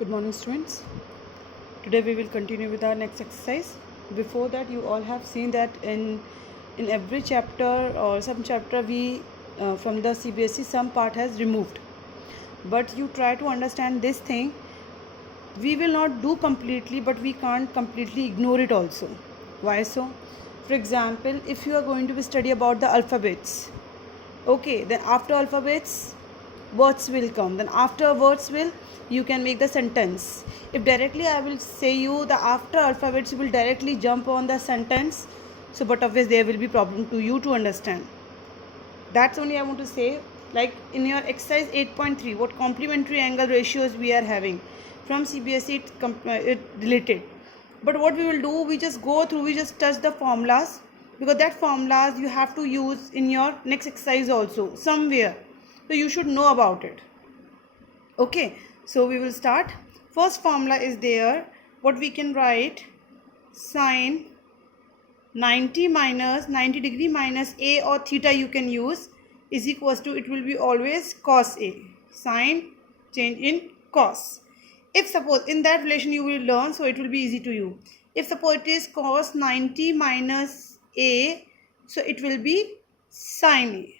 Good morning, students. Today we will continue with our next exercise. Before that, you all have seen that in every chapter or some chapter we from the CBSE some part has removed. But you try to understand this thing. We will not do completely, but we can't completely ignore it also. Why so? For example, if you are going to be study about the alphabets, okay, then after alphabets words will come, then after words will you can make the sentence. If directly I will say you the after alphabets, you will directly jump on the sentence, so but obviously there will be problem to you to understand. That's only I want to say. Like in your exercise 8.3, what complementary angle ratios we are having from CBSE, it related. But what we will do, we just go through, we just touch the formulas, because that formulas you have to use in your next exercise also somewhere, so you should know about it. Okay, so we will start. First formula is there. What we can write, sine 90 degree minus a or theta you can use, is equals to, it will be always cos a, sine change in cos. If suppose in that relation you will learn, so it will be easy to you. If suppose it is cos 90 minus a, so it will be sine a,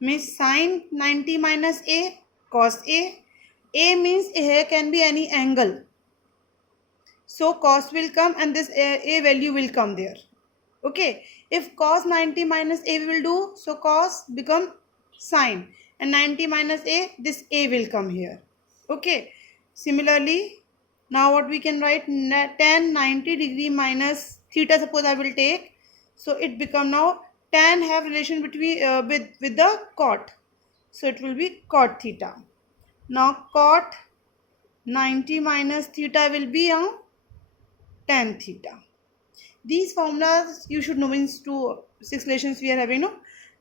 means sine 90 minus a, cos a means here can be any angle, so cos will come and this a value will come there. Okay, if cos 90 minus a we will do, so cos become sine, and 90 minus a, this a will come here. Okay, similarly now what we can write, tan 90 degree minus theta suppose I will take, so it become now tan have relation between with the cot, so it will be cot theta. Now cot 90 minus theta will be tan theta. These formulas you should know, means 6 relations we are having. No?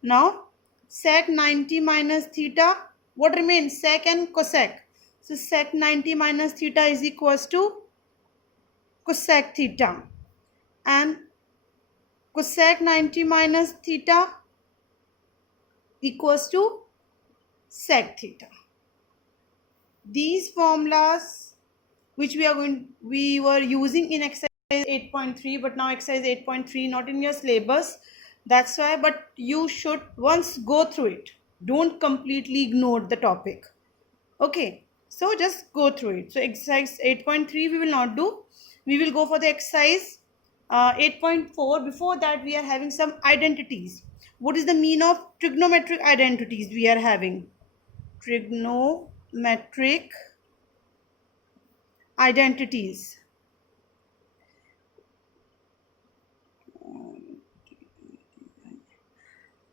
Now sec 90 minus theta, what remains? Sec and cosec. So sec 90 minus theta is equals to cosec theta, and cosec 90 minus theta equals to sec theta. These formulas which we were using in exercise 8.3, but now exercise 8.3 not in your syllabus, that's why, but you should once go through it, don't completely ignore the topic. Okay, so just go through it. So exercise 8.3 we will not do, we will go for the exercise 8.4. Before that we are having some identities. What is the mean of trigonometric identities we are having? Trigonometric identities.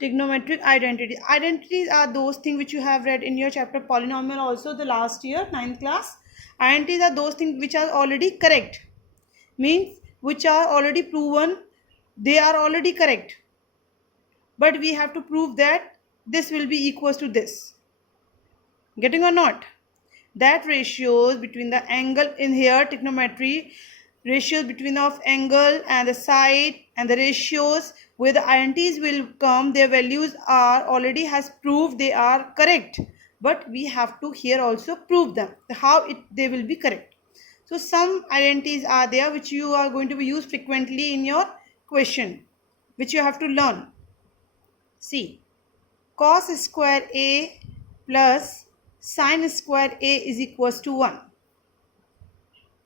Trigonometric identities. Identities are those things which you have read in your chapter polynomial also the last year, 9th class. Identities are those things which are already correct, means which are already proven, they are already correct, but we have to prove that this will be equals to this. Getting or not? That ratios between the angle in here, trigonometry, ratios between of angle and the side, and the ratios where the identities will come, their values are already has proved they are correct, but we have to here also prove them, how they will be correct. So some identities are there which you are going to be used frequently in your question, which you have to learn. See, cos square a plus sin square a is equals to 1.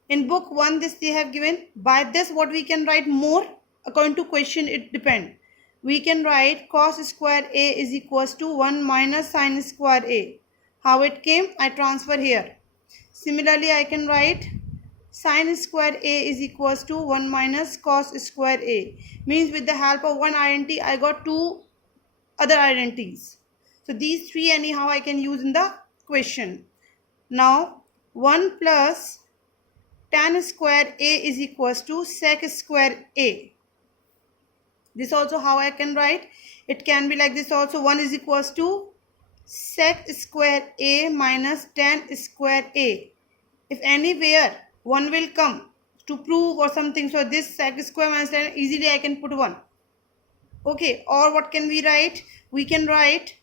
In book 1 this they have given. By this what we can write more? According to question it depend. We can write cos square a is equals to 1 minus sin square a. How it came? I transfer here. Similarly I can write sin square a is equals to 1 minus cos square a. Means with the help of one identity I got two other identities. So these three anyhow I can use in the question. Now 1 plus tan square a is equals to sec square a. This also how I can write. It can be like this also. 1 is equals to sec square a minus tan square a. If anywhere 1 will come to prove or something, so this sec square minus tan, easily I can put 1. Okay, or what can we write? We can write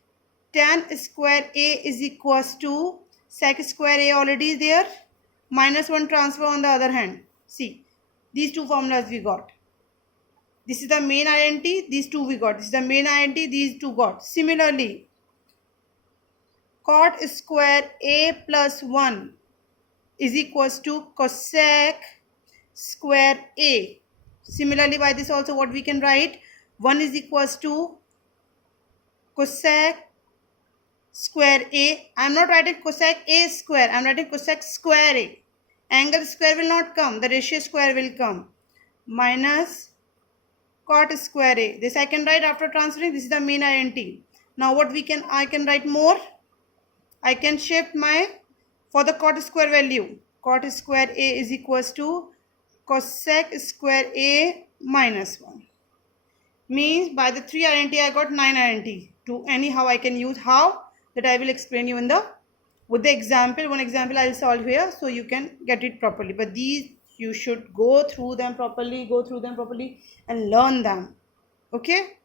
tan square a is equals to sec square a already is there, minus 1 transfer on the other hand. See, these two formulas we got. This is the main identity, these two we got. This is the main identity, these two got. Similarly, cot square a plus 1 is equals to cosec square a. Similarly, by this also what we can write, 1 is equals to cosec square a. I am not writing cosec a square, I am writing cosec square a. Angle square will not come, the ratio square will come. Minus cot square a. This I can write after transferring. This is the main identity. Now what I can write more. I can shift my, for the cot square value, cot square a is equals to cosec square a minus 1. Means by the 3 identity I got 9 identity. To anyhow I can use how, that I will explain you in the, with the example. One example I will solve here so you can get it properly. But these you should go through them properly and learn them. Okay.